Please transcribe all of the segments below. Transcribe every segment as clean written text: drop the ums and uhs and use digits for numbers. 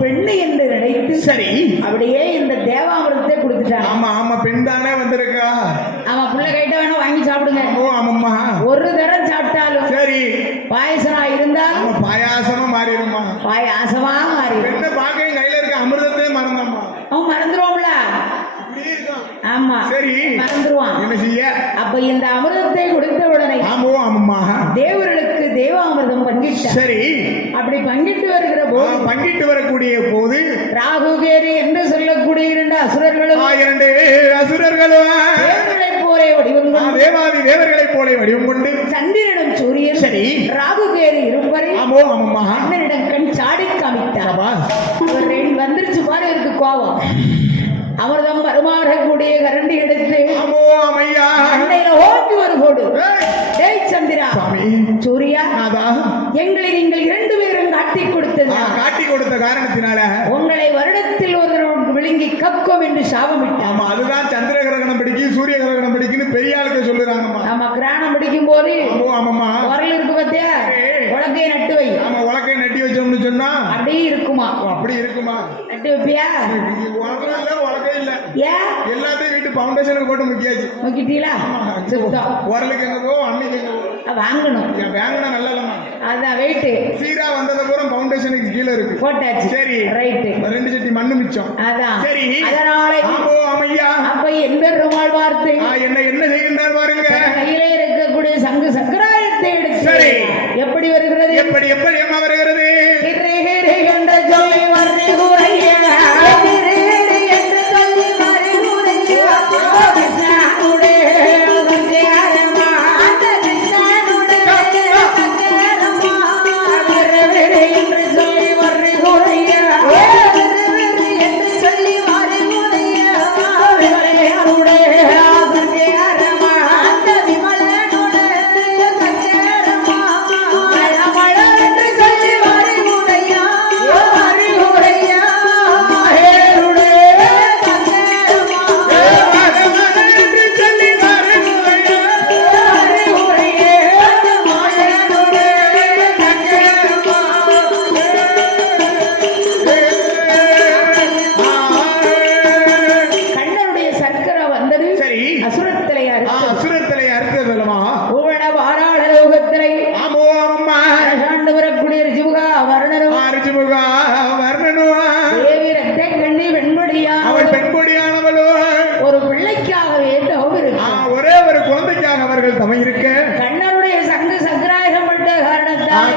பெண்ணு என்று நினைத்து சரி அப்படியே இந்த தேவாமிரதத்தை கொடுத்துட்டாங்க. ஆமா ஆமா பெண் தானே வந்திருக்கா. ஆமா புள்ள கைட்ட வேணா வாங்கி சாப்பிடுங்க. ஓ ஆமாம்மா. ஒரு தரம் சாப்பிட்டாலும் சரி பாயசமா இருந்தாலும் பாயாசமா மாறிடுமா. பாயாசமா மாறி பெண்ணை பார்க்க கையில இருக்க அமிர்தத்தையே மறந்தம்மா. அவன் மறந்துருவான்ல. ஆமா சரி மறந்துருவான். என்ன செய்ய? அப்ப இந்த அமிர்தத்தை கொடுத்த உடனே ஆமோ ஆமாம்மா தேவர்களுக்கு தேவாமிர்தம் பங்கிட்ட. சரி அப்படி பங்கிட்டு வருகிற போது பங்கிட்டு வரக்கூடிய போது ராகுகேரி என்று சொல்லக்கூடிய இரண்டு அசுரர்களும் தேவர்களைப் போலே வடிவம் கொண்டு தேவாதி தேவர்களைப் போலே வடிவம் கொண்டு சந்திரனும் சூரியன் சரி ராகுகேரி இருப்பரை ஆமோ ஆமாம்மா அண்ணனிடம் கண் சாடி காமித்தார். வந்துருச்சு பாரு இருக்கு கோபம். அமிர்தம் பருமாறக்கூடிய கரண்டி எடுத்து அண்டையில ஓட்டி ஒரு போடு. டேய் சந்திரா சூர்யா எங்களை நீங்கள் இரண்டு பேரும் காட்டி கொடுத்த காரணத்தினால உங்களை வருடத்தில் ஒரு விழுங்கி கக்கும் என்று சாபமிட்டான். அதுதான் சந்திர கிரகணம் பிடிக்கும் சூரிய கிரகணம் பிடிக்குன்னு பெரிய ஆளுக்கு சொல்லுறாங்க. நம்ம கிரகணம் பிடிக்கும் போது உரல் இருக்கு பத்தியா உலக்கையை நட்டு வை. ஆமா உலக்கையை நட்டி வச்சோம்னு சொன்னா அப்படியே இருக்குமா. அப்படி இருக்குமா? நட்டு வைப்பியா? உலகை இல்ல ஏன் எல்லாத்தையும் வீட்டு பவுண்டேஷனுக்கு போட்டு முக்கியாச்சு. முக்கிட்டீங்களா? உரலுக்கு எங்க போ அன்னைக்கு வாங்கணும். வாங்கினா நல்ல அதான் வெயிட் சீரா வந்தத பூரா பவுண்டேஷனுக்கு கீழ இருக்கு போட்டாச்சு. சரி ரைட். 2 சட்டி மண்ணு மிச்சம். அதான் சரி. அதனால ஆமோ ஆமையா அப்ப என் பெருமாள் வார்த்தை என்ன செய்கின்றார் பாருங்க. கையிலே இருக்கக்கூடிய சங்கு சக்கராயத்தை எடுத்து சரி எப்படி வருகிறது? எப்படி அம்மா வருகிறது? என்ற சொல்லி வருகுறையா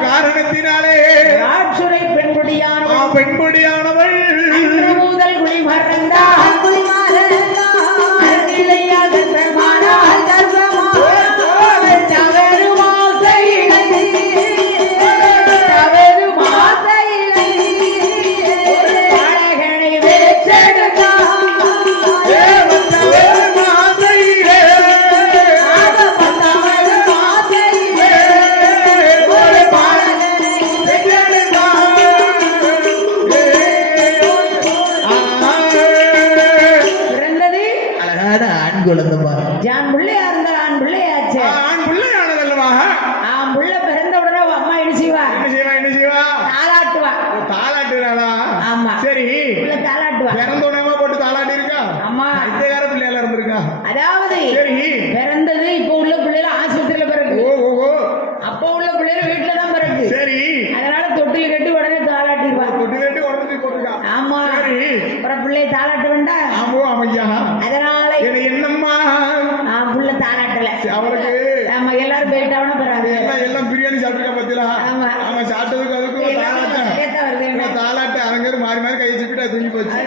காரணத்தினாலே பெண்பொடியானவள் முதல் குடி மறந்தார் அதாவது பிறந்தது இப்ப உள்ள பிள்ளைல ஆஸ்பத்திரியில பிறகு அப்ப உள்ள பிள்ளைல வீட்டுல தான் பிறகு. சரி அதனால தொட்டில் கட்டி உடனே தாளாட்டிடுவா. ஆமா அப்புறம் பிள்ளை தாளாட்ட வேண்டாம். அதனால என்னம்மா புள்ள தாளாட்டல அவருக்கு. ஆமா எல்லாரும் போயிட்டாவனா பிறகு எல்லாம் பிரியாணி சாப்பிட்டு பத்தியா. ஆமா ஆமா சாப்பிட்டதுக்கு அதுக்கு தாளாட்ட அரங்கர் மாறி மாறி கையை சிப்பிட்டா தூங்கி போச்சு.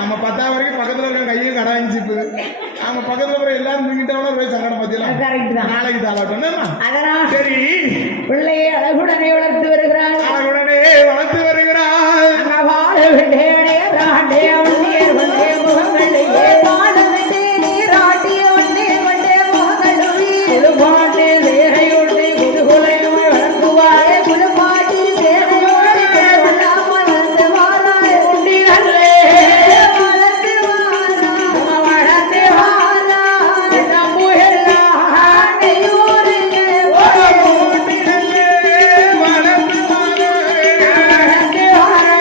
நம்ம 10 வரைக்கும் பக்கத்துல இருக்க கையும் கடை வாங்கி சிப்புது. ஆமா பக்கத்துல போய் எல்லாரும் தூங்கிட்டவனா போய் சங்கடம் பத்தியலாம். கரெக்ட் தான். நாளைக்கு தாளாட்டம். அதனால சரி பிள்ளையை அழகுடனே வளர்த்து வருகிறாள். வாழ வேண்டே ராண்டே அவனே வந்தே முகங்களே வாழ வேண்டே நீராட்டிய வந்தே வந்தே முகங்களே குடுபாட்டே சேரையோடு குடுகுலையுமை வளர்த்துவாரே குடுபாட்டி சேரையோடு குடுகுலாம வளர்த்து வாராயே குண்டி நல்லே வளர்த்து வாரா நம்ம எல்லாம் நெய்யூரிலே குண்டி நல்லே வளர்த்து வாரா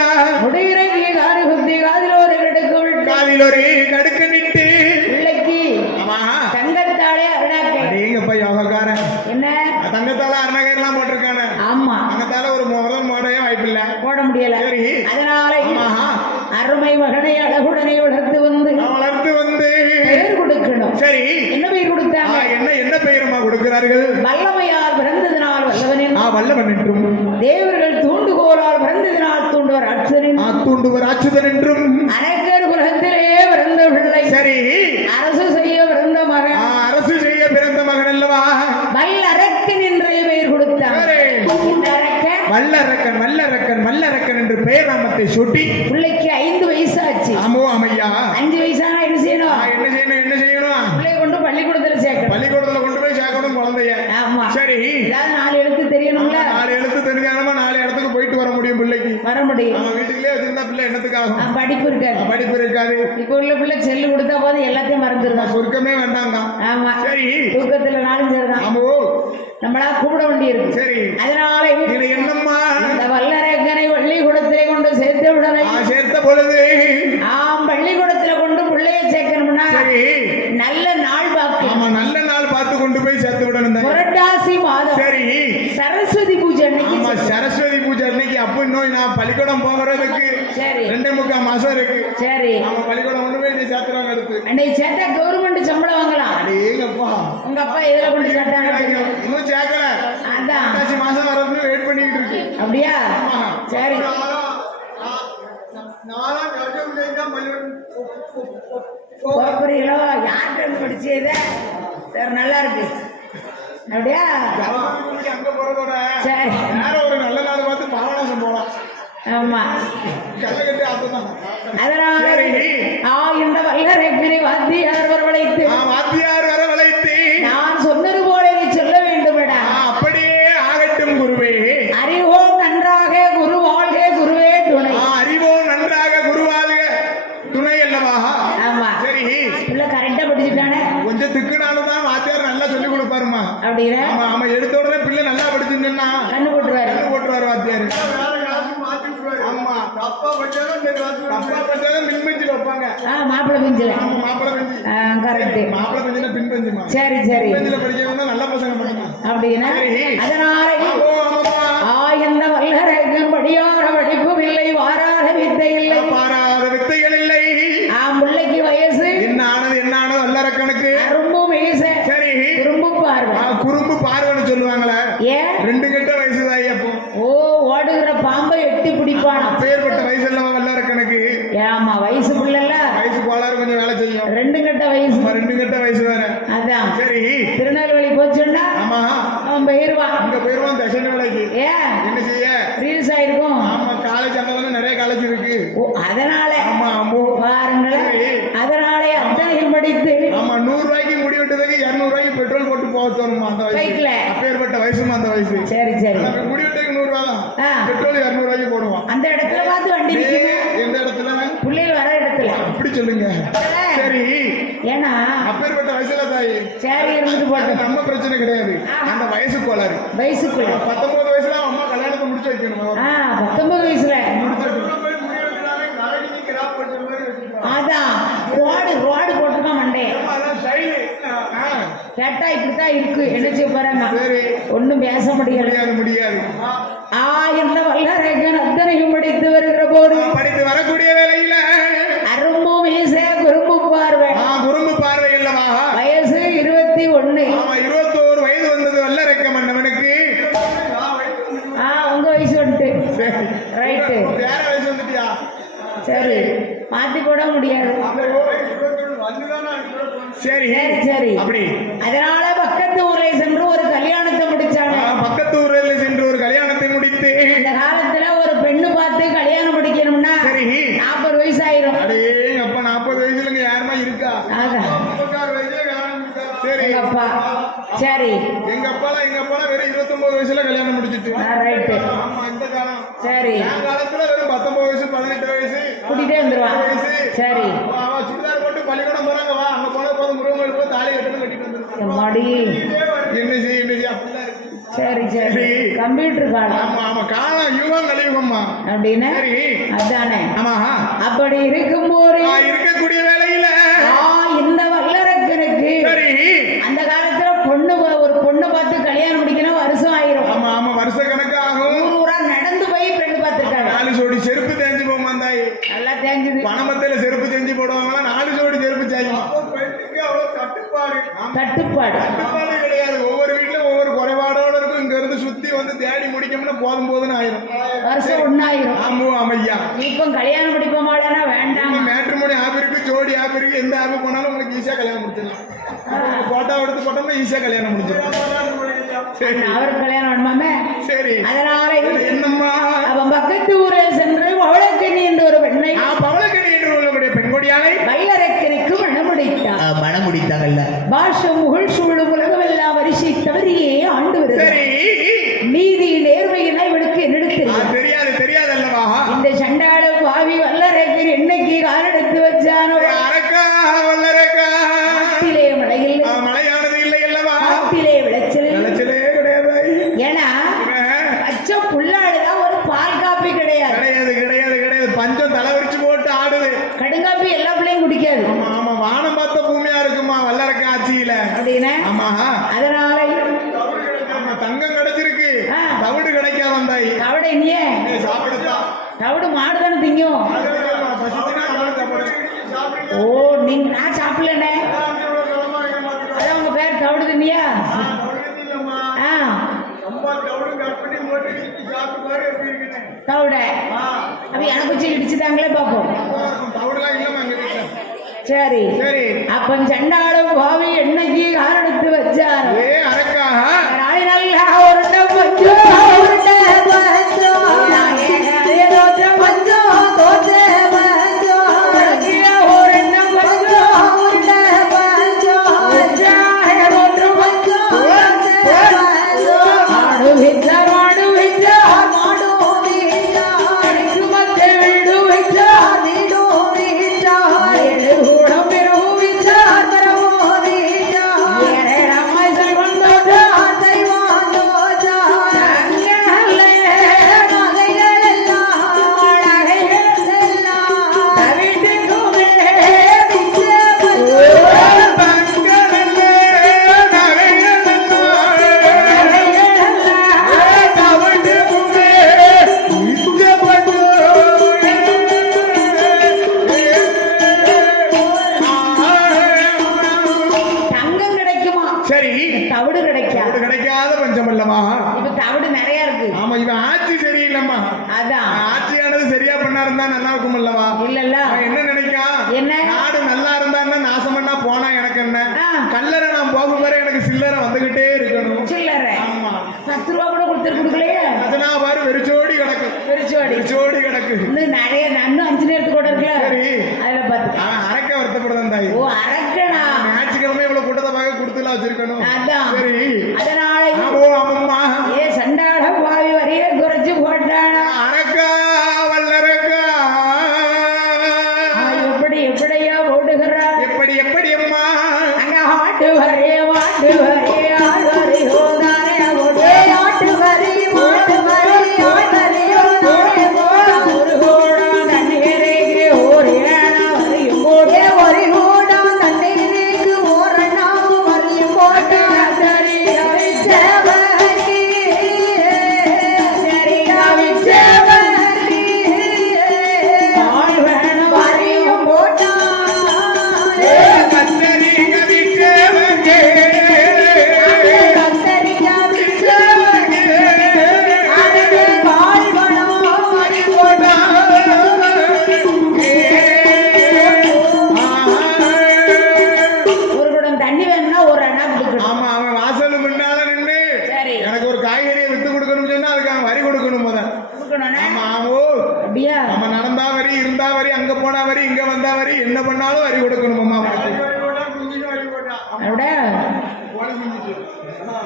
அம்மையா முடிகிறங்கி காது குத்தி காதில் ஒரு கடுக்கு விட்டு காதில் ஒரு கடுக்கு நிட்டு பிள்ளைக்கு தங்கத்தாலே அருணாக்கை அடேங்கப்பா யோகக்காரன் என்ன தங்கத்தால அருணாக்கெல்லாம் போட்டிருக்கானே ஆமா தங்கத்தால ஒரு முதல் மோடையும் வாய்ப்பில்லை போட முடியல அதனால அருமை மகனை அழகுடனே வளர்த்து வந்து பெயர் கொடுக்கணும் சரி என்ன பெயர் கொடுத்தாங்க என்ன பெயரமா கொடுக்கிறார்கள் வல்லமையால் பிறந்ததினால் வல்லவன் என்றும் தேவர்கள் தூண்டுகோலால் பிறந்ததினால் தூண்டுவர் அச்சுதன் என்றும் அனைக்கர் குலத்திலே பிறந்த பிள்ளை சரி அரசு செய்ய பிறந்த மகன் அல்லவா வல்லரக்கன் என்றே பெயர் கொடுத்தார் வல்லரக்கன் என்று பெயர் நாமத்தை சூட்டி பிள்ளைக்கு 5 வயசாச்சு ஆமோ அம்மையா 5 வயசானா என்ன செய்யணும் பிள்ளை கொண்டு பள்ளிக்கூடத்துல கொண்டு போய் சேர்க்கணும் குழந்தைய ஆமா சரி ஏதாவது 4 எழுத்து தெரியணும்ல 4 எழுத்து தெரிஞ்சாலும் 4 இடத்துக்கு போயிட்டு வர முடியும் பிள்ளைக்கு வர முடியும் நம்ம வீட்டுக்குள்ளே வச்சிருந்தா பிள்ளை என்னத்துக்காகும் படிப்பு இருக்காது இப்ப உள்ள பிள்ளை செல்லு கொடுத்தா போதும் எல்லாத்தையும் மறந்துருதான் சுருக்கமே வேண்டாங்க ஆமா சரி தூக்கத்துல நாளும் சரிதான் ஆமோ நம்மளா கூப்பிட வேண்டி இருக்கு சரி அதனால என்னம்மா இந்த வல்லரக்கனை பள்ளிக்கூடத்திலே கொண்டு சேர்த்து விடலை சேர்த்த பொழுது பள்ளிக்கூடத்துல கொண்டு பிள்ளைய சேர்க்கணும்னா நல்ல நாள் பார்க்கணும் நல்ல நாள் பார்த்து கொண்டு போய் சேர்த்து விடணும் புரட்டாசி மாதம் சரி சரஸ்வதி பூஜை அன்னைக்கு சரஸ்வதி பூஜை அன்னைக்கு அப்ப இன்னும் நான் பள்ளிக்கூடம் போகிறதுக்கு 2.25 மாசம் இருக்கு சரி நம்ம பள்ளிக்கூடம் கொண்டு போய் சேர்த்துறாங்க அடுத்து அன்னைக்கு சேர்த்தா கவர்மெண்ட் சம்பளம் வாங்கலாம் அடேங்கப்பா உங்க அப்பா எதுல கொண்டு சேர்த்தாங்க இன்னும் சேர்க்கல அதான் புரட்டாசி மாசம் வரணும்னு வெயிட் பண்ணிட்டு இருக்கு அப்படியா சரி யார்கிட்ட படிச்சத சரி நல்லா இருக்கு அப்படியா அங்க போறதோட சரி வேற ஒரு நல்ல நாள் பார்த்து பாவனாசம் போலாம் ஆமா கல்லகட்டி அதுதான் அதனால இந்த வல்லரக்கனை வாத்தியார் வரவழைத்து நான் சொன்னது போல நீ சொல்ல வேண்டுமடா அப்படியே ஆகட்டும் குருவே அறிவோம் நன்றாக குரு வாழ்க குருவே துணை அறிவோம் நன்றாக குரு வாழ்க துணை அல்லவா ஆமா சரி உள்ள கரெக்டா படிச்சுட்டானே கொஞ்சம் திக்குனாலதான் வாத்தியார் நல்லா சொல்லி கொடுப்பாருமா அப்படின்னா ஆமா எடுத்த உடனே பிள்ளை நல்லா படிச்சுன்னா கண்ணு போட்டுருவாரு வாத்தியார் ஆமா தப்பா பச்சாலும் மின்பெஞ்சில் வைப்பாங்க மாப்பிள்ளை பெஞ்சில மாப்பிள்ளை பெஞ்சு கரெக்ட் மாப்பிள்ளை பெஞ்சில பின் பெஞ்சுமா சரி பெஞ்சில படிக்கிறவங்க நல்ல பசங்க பண்ணுங்க அப்படின்னா அதனால இந்த வல்லரக்கன் படியார படிப்பும் இல்லை வாராத வித்தைகள் இல்லை பிள்ளைக்கு வயசு என்ன ஆனது வல்லரக்கனுக்கு சரி குறும்பு பார்வைன்னு சொல்லுவாங்களே ஏன் 2 கெட்ட வயசுதாய் அப்போ ஓடுகிற பாம்பை எட்டி பிடிப்பான் அப்பேற்பட்ட வயசு எல்லாம் வல்லரக்கனுக்கு ஆமா வயசு புள்ளல வயசு கோளாறு கொஞ்சம் வேலை செய்யும் 2 கெட்ட வயசு 2 கெட்ட வயசு வேற அதான் சரி திருநெல்வேலி போச்சுன்னா ஆமா அவன் போயிருவான் தசன வேலைக்கு என்ன செய்ய ரீல்ஸ் ஆயிருக்கும் ஆமா காலேஜ் அங்கதான் நிறைய காலேஜ் இருக்கு அதனால ஆமா பாருங்களேன் அதனால அத்தனையும் படித்து ஆமா 100 ரூபாய்க்கு முடி வெட்டுறதுக்கு 200 ரூபாய்க்கு பெட்ரோல் போட்டு போக தோணுமா அந்த வயசு அப்பேற்பட்ட வயசுமா அந்த வயசு சரி முடி வெட்டுறதுக்கு 100 ரூபாய் தான் பெட்ரோல் 200 ரூபாய்க்கு போடுவோம் அந்த இடத்துல பார்த்து வண்டி எந்த இடத்துல புள்ளைகள் வர இடத்துல அப்படி சொல்லுங்க சரி ஏன்னா அப்பேற்பட்ட வயசுல தாய் சரி இருந்துட்டு போட்டு நம்ம பிரச்சனை கிடையாது அந்த வயசு கோளாறு 19 வயசுல அம்மா கல்யாணத்தை முடிச்சு வைக்கணும் 19 வயசுல அதான் ரோடு போட்டுதான் மண்டே கேட்டா இப்படித்தான் இருக்கு என்ன செய்ய போறாங்க ஒண்ணும் பேச முடியாது இந்த வல்லரக்கன் அத்தனையும் படித்து வருகிற போது படித்து வரக்கூடிய வேலையில அரும்பு மீசை குறும்பு பார்வை அல்லவா வயசு 21 21 வயது வந்தது வல்லரக்க மன்னவனுக்கு உங்க வயசு வந்துட்டு ரைட்டு வேற வயசு வந்துட்டியா சரி மாத்தி போட முடியாது சரி அப்படி அதனால பக்கத்து ஊர்ல சென்று ஒரு கல்யாணத்தை முடிச்சாங்க முடித்து இந்த காலத்துல ஒரு பெண்ணு பார்த்து கல்யாணம் முடிக்கணும்னா 40 வயசு ஆயிரும் அப்ப 40 வயசுல யாருமா இருக்கா அப்பா சரி எங்க அப்பா வெறும் 29 வயசுல கல்யாணம் முடிச்சிட்டு ரைட்டு இந்த காலம் சரி காலத்துல வெறும் 19 வயசு 18 வயசு கூட்டிட்டே வந்துருவான் சரி சுடிதார் போட்டு பள்ளிக்கூடம் போறாங்க வா அங்க போன போது முருகன் போய் தாலி கட்டிட்டு வந்துருவாங்க என்ன செய்ய அப்படிதான் இருக்கு சரி கம்ப்யூட்டர் காலம் ஆமா காலம் யுகம் கலியுகம்மா அப்படின்னு சரி அதானே. ஆமா அப்படி இருக்கும் போது இருக்கக்கூடிய வேலையில இந்த வல்லரக்கனுக்கு சரி அந்த காலத்துல ஒரு பொண்ணை பார்த்து கல்யாணம் முடிக்கணும் வருஷம் ஆயிரும். ஆமா ஆமா வருஷ கணக்கு ஆகும். ஊரா நடந்து போய் பெண்ணு பார்த்திருக்காங்க. 4 ஜோடி செருப்பு தேஞ்சு போமா தாய். நல்லா தேஞ்சது. பணமத்தில செருப்பு செஞ்சு போடுவாங்களா 4 ஜோடி செருப்பு தேயும். பெண்ணுக்கு அவ்வளவு கட்டுப்பாடு கிடையாது. ஒவ்வொரு வீட்லயும் ஒவ்வொரு குறைபாடோட இருக்கும். இங்க இருந்து சுத்தி வந்து தேடி முடிக்கணும்னா போதும்னு ஆயிரும். வருஷம் ஒண்ணாயிரும். ஆமா ஆமையா. இப்ப கல்யாணம் முடிப்போமாடா வேண்டாம். மேட்ரிமோனி ஆப் இருக்கு, ஜோடி ஆப் இருக்கு. எந்த ஆப் போனாலும் உங்களுக்கு ஈஸியா கல்யாணம் முடிச்சிடலாம். போட்டோ எடுத்து போட்டோம்னா ஈஸியா கல்யாணம் முடிச்சிடலாம். அவருக்கு கல்யாணம் வேணுமாமே. சரி அதனால என்னம்மா அவன் பக்கத்து ஊரில் சென்று பவளக்கண்ணி என்று ஒரு பெண்ணை பவளக்கண்ணி என்று உள்ளவருடைய பெண்கொடியானை வல்லரக்கனுக்கு மணம் முடித்தாங்கல்ல. பாஷம் முகழ் சூழும் உலகம் எல்லாம் வரிசைத்தவரையே ஆண்டு வருகிறது. நீதி நேர்மையினா இவனுக்கு என்ன தெரியாது அல்லவா? இந்த சண்டாள பாவி வல்லரக்கன் என்னைக்கு காலெடுத்து வச்சானோ காட்டிலே மழையானது இல்லை அல்லவா? காட்டிலே விளைச்சலே கிடையாது. ஏன்னா பச்சை புல்லாடுதான் ஒரு பால் காப்பி கிடையாது. பஞ்சம் தலைவரிச்சு போட்டு ஆடுது. கடுங்காப்பி எல்லா பிள்ளையும் குடிக்காது. ஆமா வானம் பார்த்த பூமியா இருக்குமா வல்லரக்க ஆட்சியில அப்படின்னா. ஆமா அதனால தங்கம் கிடைச்சிருக்கு, தவிடு கிடைக்காம வந்தாய். தவிடு நீயே சாப்பிடத்தான். தவிடு மாடுதானே திங்கும். ஓ நீங்க நான் சாப்பிடலண்ணே. அதான் உங்க பேர் தவிடு தின்னியா? தவிட அப்ப எனக்கு வச்சு இடிச்சுதாங்களே பாப்போம். சரி அப்ப சண்டாளும் பாவி என்னைக்கு காரணத்து வச்சாரு. நல்லா ஒரு கிடைக்காத பஞ்சம் அல்லவா? இப்ப தவிடு நிறைய இருக்கு. ஆமா இவன் ஆட்சி சரியில்லம்மா. அதான் ஆட்சியானது சரியா பண்ணா இருந்தா நல்லா இருக்கும் அல்லவா? இல்லல்ல என்ன நினைக்கா? என்ன நாடு நல்லா இருந்தா நாசம் பண்ணா போனா எனக்கு என்ன? கல்லறை நான் போகும் வரை எனக்கு சில்லறை வந்துகிட்டே இருக்கணும். சில்லறை ஆமா 10 ரூபா கூட கொடுக்கலையே. அதனா பாரு வெறிச்சோடி கிடக்கு. வெறிச்சோடி கிடக்கு. இன்னும் நிறைய இன்னும் 5 நேரத்துக்கு கூட இருக்குல்ல. சரி அதுல பாத்து அரக்க வருத்தப்படுதான் தாய். ஓ அரக்கனா ஞாயிற்றுக்கிழமை இவ்வளவு கூட்டத்தை பார்க்க கொடுத்துலாம் வச்சிருக்கணும். அதான் சரி அதனால ஓ அம்மா ஏ சண்டாள பாவி வரைய குறைச்சு போட்டானா அரக்கா வல்லரக்கா. எப்படியா ஓடுகிறா? எப்படி அம்மா அங்க ஆட்டு வரைய ஆடு வரையோ தானே ஓடு ஆட்டு வரைய ஆடு வரையோ ஒரு கோடா தண்ணீரேக்கு ஓரியானா வரையும் போடே ஒரு கோடா தண்ணீரேக்கு ஓரணா வரையும் போட்டா சரி சேவகி ஆள் வேணும் வரையும் போட்டா இங்க வந்தா வரி என்ன பண்ணாலும் வரி கொடுக்கணும். அம்மா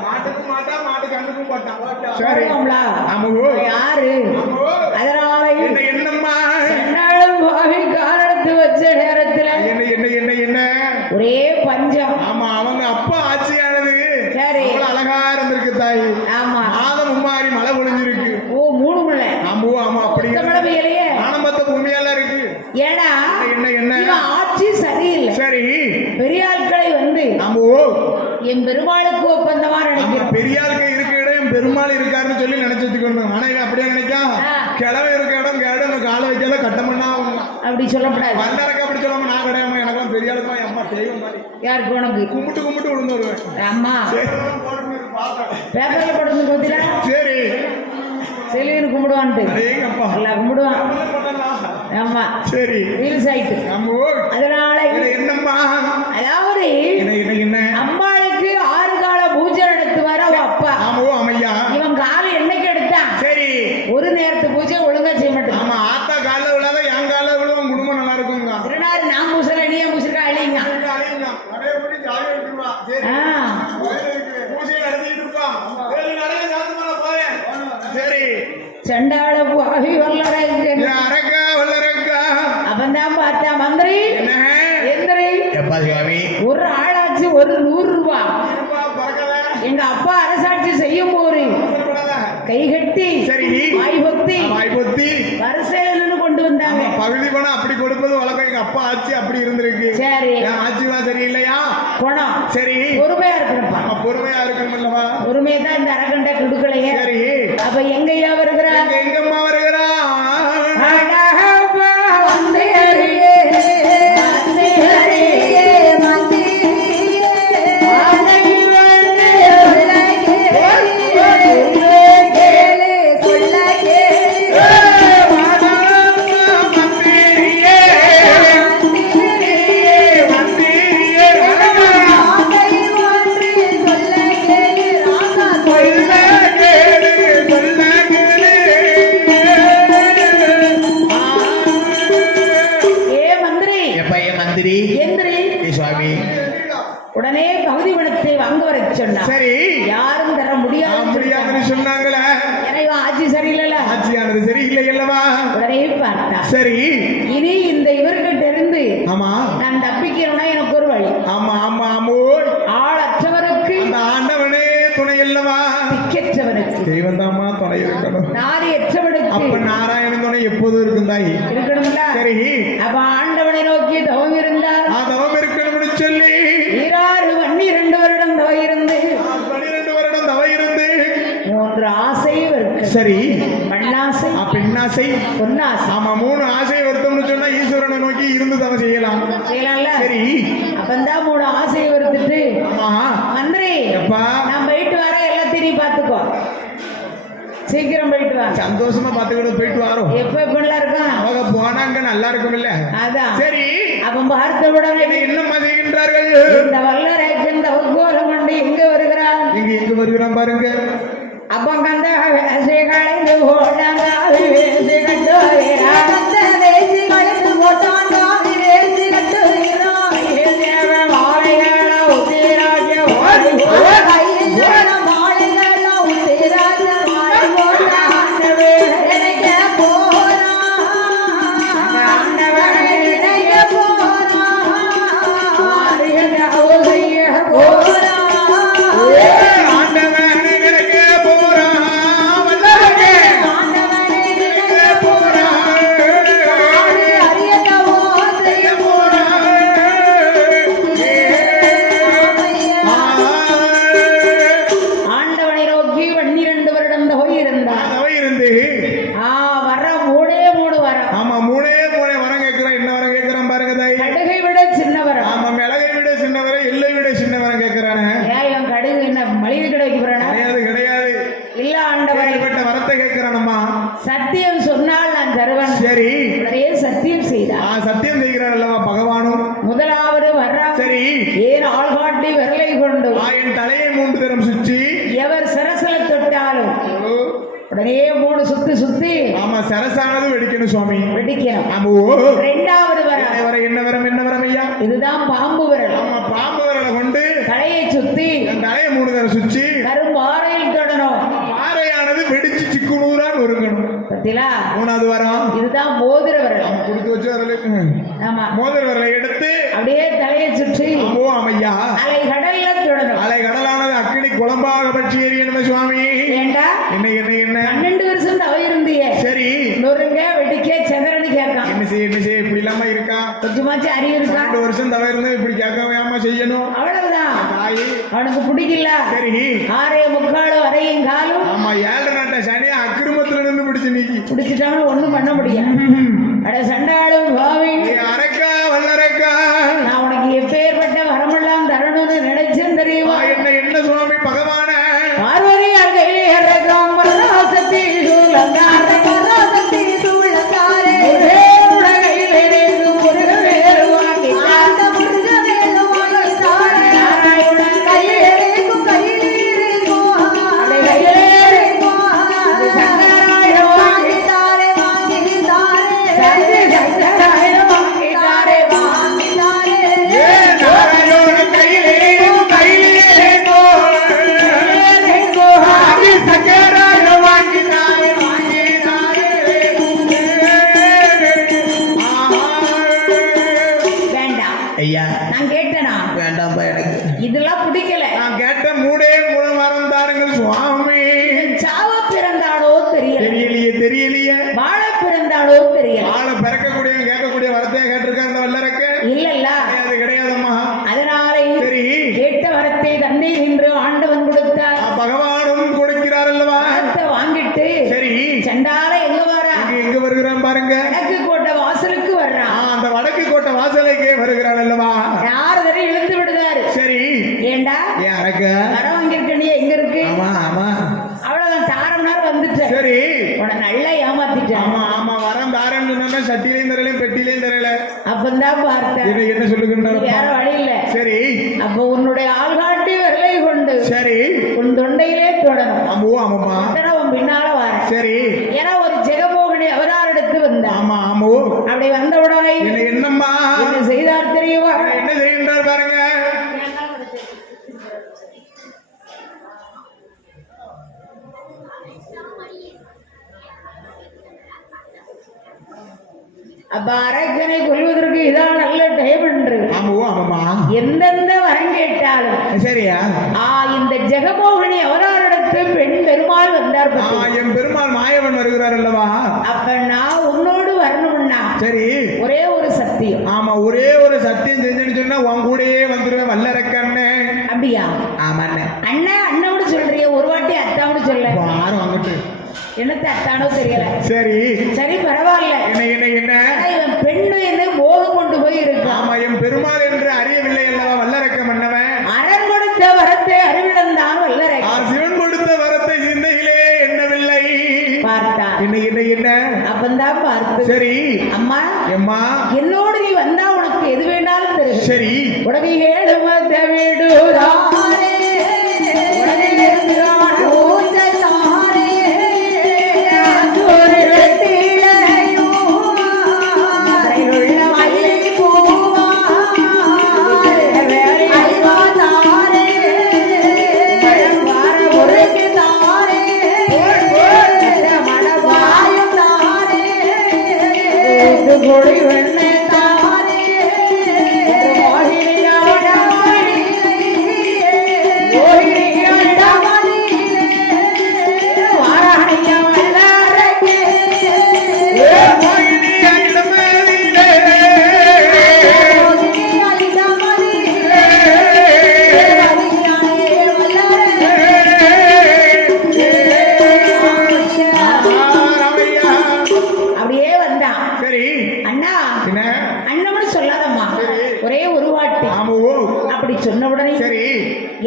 மாட்டுக்கும் மாட்டா மாட்டு கண்ணுக்கும் போட்டான். சரி யாரு அதனால என்னம்மா காலத்து வச்ச நேரத்துல என்ன ஒரே பஞ்சம். ஆமா அவங்க அப்பா ஆட்சியானது அழகா இருந்திருக்கு தாய். ஆமா மாதம் மும்மாரி மழை பொழிஞ்சிருக்கு. ஓ 3 மழை. ஆமா அப்படி ஏன்னா என்ன என்ன இவன் ஆட்சி சரியில்லை. சரி பெரிய ஆட்களை வந்து ஆமோ என் பெருமாளுக்கு ஒப்பந்தமா நினைக்கிறேன். பெரிய ஆளுக்கு இருக்க இடம் பெருமாள் இருக்காருன்னு சொல்லி நினைச்சதுக்கணும். ஆனா இவன் அப்படியே நினைக்கா கிழமை இருக்க இடம் கேடு உனக்கு காலை வைக்காத கட்டமண்ணா அப்படி சொல்லக்கூடாது. வந்தாரக்க அப்படி சொல்லாம நான் கிடையாம எனக்கெல்லாம் பெரிய ஆளுமா அம்மா தெய்வம் மாதிரி யாருக்கு உனக்கு கும்பிட்டு கும்பிட்டு விழுந்து வருவேன். அம்மா பேப்பர்ல போட்டு போத்தில சரி செலின்னு கும்பிடுவான்ட்டு அப்பா எல்லாம் கும்பிடுவான். ஆமா சரி ரீல்ஸ் ஆயிட்டு அதனால என்னம்மா அதாவது என்ன அம்பாளுக்கு 6 கால பூஜை நடத்துவார அவ அப்பா. ஆமோ அம்மையா இவன் காலை என்னைக்கு எடுத்தான்? சரி ஒரு நேரத்து பூஜை ஒழுங்கா செய்ய மாட்டான். ஆமா ஆத்தா கால விழாத என் கால விழுவ குடும்பம் நல்லா இருக்குங்க. திருநாள் நான் பூசல நீ பூசல அழிங்க சண்டாள ஆகி அவன்தான் பார்த்தா மந்திரி எந்திரி ஒரு ஆளாச்சு ஒரு 100 ரூபாய் எங்க அப்பா அரசாட்சி செய்யும் போது கைகட்டி வாய்பொத்தி வரிசையில கொண்டு வந்தாங்க. பகுதி பணம் அப்படி கொடுப்பது வழக்கம். எங்க அப்பா ஆட்சி அப்படி இருந்திருக்கு. சரி ஆட்சி தான் சரியில்லையா குணம் சரி பொறுமையா இருக்கணும்ப்பா. பொறுமையா இருக்கணும்லவா பொறுமையை தான் இந்த அரகண்டை கொடுக்கலையே. சரி அப்ப எங்கய்யா வருகிறா? எங்கம்மா வருகிறா? உடனே பகுதி பணத்தை வாங்க வர சொன்னார். சரி யாரும் தர முடியாதுன்னு சொன்னாங்களே. ஏன்னா ஆட்சி சரியில்லை, ஆட்சியானது சரியில்லை அல்லவா? உடனே பார்த்தா சரி இனி இந்த இவர்கிட்ட இருந்து ஆமா நான் தப்பிக்கிறேன்னா எனக்கு ஒரு வழி. ஆமா ஆமா ஆமோ ஆளற்றவருக்கு ஆண்டவனே துணை அல்லவா? திக்கற்றவனுக்கு தெய்வம் தாமா துணை இருக்கணும். நாரியற்றவனுக்கு அப்ப நாராயணன் துணை எப்போதும் இருக்குந்தா இருக்கணும்ல. சரி அப்ப ஆண்டவனை நோக்கி தவம் இருந்தால் தவம் இருக்கணும்னு சொல்லி 12 வருடம் தவம் இருந்து 12 வருடம் தவம் இருந்து 3 ஆசை இருக்கு. சரி மண்ணாசை பெண்ணாசை பொன்னாசை. ஆமா 3 ஆசை வருத்தம்னு சொன்னா ஈஸ்வரனை நோக்கி இருந்து தவம் செய்யலாம்ல. சரி அப்பந்தான் 3 ஆசை வருத்துட்டு மந்திரி நான் போயிட்டு வர எல்லாத்தையும் பாத்துக்கோ, சீக்கிரம் போயிட்டு வா. சந்தோஷமா பாத்துக்கிட்டு போயிட்டு வரோம். எப்ப எப்படிலாம் இருக்கும் அவங்க போனாங்க நல்லா இருக்கும் இல்ல? அதான் சரி. அப்ப பார்த்த உடனே என்னம்மா செய்கின்றார்கள்? இந்த வல்லரைக்கு இந்த கோலம் கொண்டு எங்க வருகிறான்? எங்க வருகிறான் பாருங்க. அப்ப கந்த வேசி கலைந்து போட்டாங்க வேசி கட்டுகிறா கந்த வேசி கலைந்து போட்டாங்க வேசி கட்டுகிறா மாலைகள உத்திராஜ ஓடி கையில் மாலைகள உத்திராஜ மாலை போட்ட ஆண்டவே நினைக்க போறா ஆண்டவே நினைக்க போறா மாறிய ஓலைய போறா சத்தியம் சொன்னால் நான் தருவேன். சரி சத்தியம் செய்தார். சத்தியம் செய்கிறார் அல்லவா பகவானும். முதலாவது வர்றா. சரி ஏன் ஆள்காட்டி விரலை கொண்டு என் தலையை 3 தரம் சுற்றி எவர் சரசல தொட்டாலும் உடனே 3 சுத்தி ஆமா சரசானது வெடிக்கணும் சுவாமி, வெடிக்கணும். இரண்டாவது வர என்ன வரம் ஐயா? இதுதான் பாம்பு விரல். ஆமா பாம்பு விரலை கொண்டு தலையை சுத்தி தலையை 3 தரம் சுற்றி கரும்பாறையில் தொடணும். பாறையானது வெடிச்சு சிக்குனூரா நொறுங்கணும். பத்திலா மூணாவது வரம் இதுதான் மோதிர விரல். கொடுத்து வச்சு விரல். ஆமா மோதிர விரலை எடுத்து அப்படியே தலையை சுற்றி ஆமையா அலை கடல்ல தொடணும். அலை கடலானது அக்கினி குழம்பாக பற்றி எரியணும் சுவாமி. ஏண்டா என்ன 12 வருஷம் தவ இருந்தியே. சரி நொறுங்க வெடிக்க சந்திரனு கேட்கான். என்ன என்ன செய்ய இப்படி இல்லாம இருக்கா? கொஞ்சமாச்சும் அறிவு இருக்கா? 2 வருஷம் தவிர இருந்தா இப்படி கேட்காம செய்யணும். அவ்வளவுதான். தாய் அவனுக்கு பிடிக்கல. சரி 6:45 வரையும் காலம். ஆமா 7 நாட்ட சனியா அக்கிரமத்துல நின்று பிடிச்சு நீக்கி பிடிச்சிட்டாலும் ஒண்ணும் பண்ண முடியாது. அட சண்டாளும் பாவி அரக்கா வல்லரக்கா, நான் உனக்கு எப்பேற்பட்ட வரமெல்லாம் தரணும்னு நினைச்சேன் தெரியுமா? என்ன சுவாமி பகவான பார்வதி கையிலே இறக்கம் பராசக்தி சூலங்கார பராசக்தி சூலங்காரே கையிலே முருக வேறு வாங்கி அந்த முருக வேறு வாங்கி தாரே நாராயண கையிலே இதெல்லாம் பிடிக்கல. நான் கேட்ட மூடே மூலம் தாருங்க சுவாமி. சாவ பிறந்தாடோ தெரியலையே வாழ பிறந்தாடோ தெரியல. வாழ பிறக்கக்கூடிய கேட்கக்கூடிய வரத்தையே கேட்டிருக்க அந்த வல்லரக்க இல்ல கிடையாதம்மா. அதனால சரி கேட்ட வரத்தை தந்தை என்று ஆண்டவன் கொடுத்தார். பகவானும் கொடுக்கிறார் அல்லவா? வாங்கிட்டு சரி சண்டால எங்க வரா? எங்க வருகிறான் பாருங்க. வடக்கு கோட்டை வாசலுக்கு வர்றான். அந்த வடக்கு கோட்டை வாசலுக்கே வருகிறான் அல்லவா? யாரு இழுத்து விடுதாரு. சரி ஏண்டா அரக்க வர வாங்கிருக்க நீ எங்க இருக்கு? ஆமா அவ்வளவுதான். தாரம்னார் வந்துட்டேன். சரி உன நல்லா ஏமாத்திட்டேன். ஆமா வரம் தாரம் சொன்னா சட்டிலையும் தரல பெட்டிலையும் தரல. அப்பந்தான் பார்த்தேன். என்ன சொல்லுகின்றார்? வேற வழி இல்ல. சரி அப்ப உன்னுடைய ஆள்காட்டி விரலை கொண்டு சரி உன் தொண்டையிலே தொடரும். ஆமாமா உன் பின்னால வர. சரி ஏன்னா ஒரு ஜெகமோகினி அவதார் எடுத்து வந்த. ஆமா அப்படி வந்த உடனே என்னம்மா என்ன செய்தார் தெரியுமா? என்ன செய்கின்றார் பாருங்க. அப்ப அரக்கனை கொல்வதற்கு இதான் நல்ல டைம் என்று எந்தெந்த வரம் கேட்டாலும் சரியா இந்த ஜெகமோகினி அவதாரிடத்து பெண் பெருமாள் வந்தார். என் பெருமாள் மாயவன் வருகிறார் அல்லவா? அப்ப நான் உன்னோடு வரணும்னா சரி ஒரே ஒரு சத்தியம். ஆமா ஒரே ஒரு சத்தியம் செஞ்சேன்னு சொன்னா உன் கூடயே வந்துருவேன் வல்லரக்க அண்ணன். அப்படியா? ஆமா அண்ணன் அண்ணோடு சொல்றிய, ஒரு வாட்டி அத்தாவோடு சொல்ல. வாங்கிட்டு என்னத்த அத்தானோ தெரியல. சரி சரி பரவாயில்ல. என்ன இவன் பெண்ணு என்ன மோகம் கொண்டு போய் இருக்கு. ஆமா என் பெருமாள் என்று அறியவில்லை அல்லவா வல்லரக்க மன்னவன்? அரண் கொடுத்த வரத்தை அறிவிடந்தான் வல்லரக்க. சிவன் கொடுத்த வரத்தை சிந்தையிலே எண்ணவில்லை பார்த்தான். என்ன அப்பந்தான் பார்த்து சரி அம்மா எம்மா என்னோடு நீ வந்தா உனக்கு எது வேண்டாலும் தெரியும். சரி உனக்கு ஏழு மத வீடுதா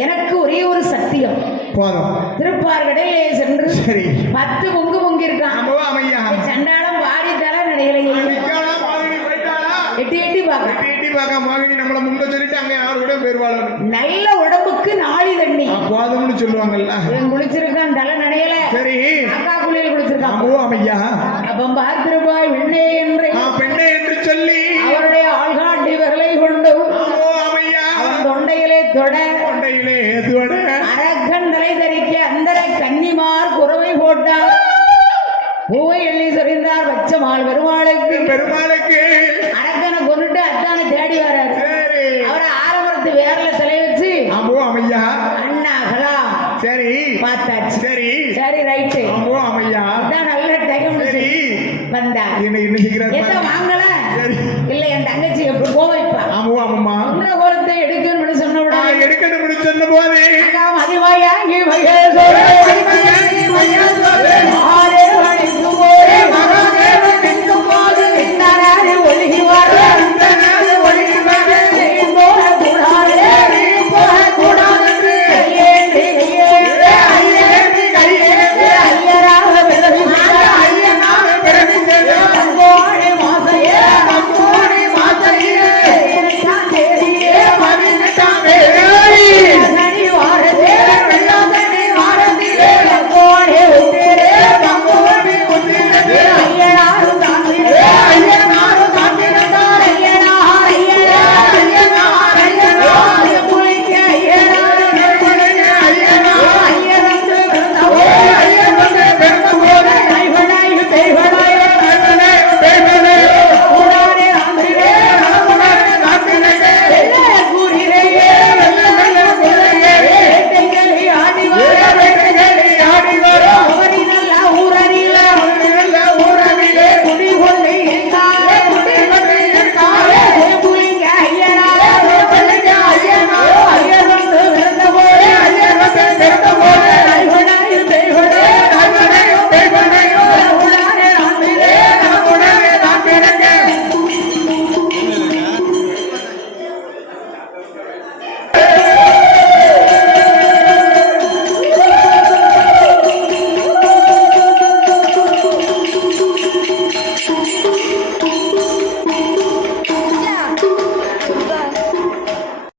எனக்கு ஒரே ஒரு சத்தியம் போதும். திருப்பார்கடலே சென்று 10 பொங்கு பொங்கி இருக்கான். சண்டாளம் வாடி தர நடையில எட்டி பார்க்க மோகினி நம்மள முங்க சொல்லிட்டு அங்க யாரு கூட பெருவாளர். நல்ல உடம்புக்கு நாளி தண்ணி போதும்னு சொல்லுவாங்கல்ல. குளிச்சிருக்கான் தலை நடையில. சரி அக்கா குளியல் குளிச்சிருக்கான். அப்ப பார்த்திருப்பாய் பெண்ணே என்று சொல்லி அவருடைய ஆள்காட்டி விரலை கொண்டு தொண்டையிலே தொட அரக்கன் தலை தரிக்க அந்த கன்னிமார் குறவை போட்டார். பூவை எண்ணி சொரிந்தார் பச்சமாள் பெருமாளுக்கு அரக்கனை கொண்டுட்டு அத்தானை தேடி வர்றாரு. அவரை ஆரம்பத்து வேர்ல தலை வச்சு அண்ணாகளா சரி பார்த்தாச்சு. சரி ரைட்டு நல்ல டைம் வந்தார். என்ன வாங்கல சரி. இல்ல என் தங்கச்சி எப்படி கோவைப்பா ஆமா ஆமாம்மா குன்றகோலத்தை எடுக்கணும்னு சொன்ன உடனே எடுக்கணும்னு சொன்ன போது மதிவாயாங்கி மகேஸ்வரன்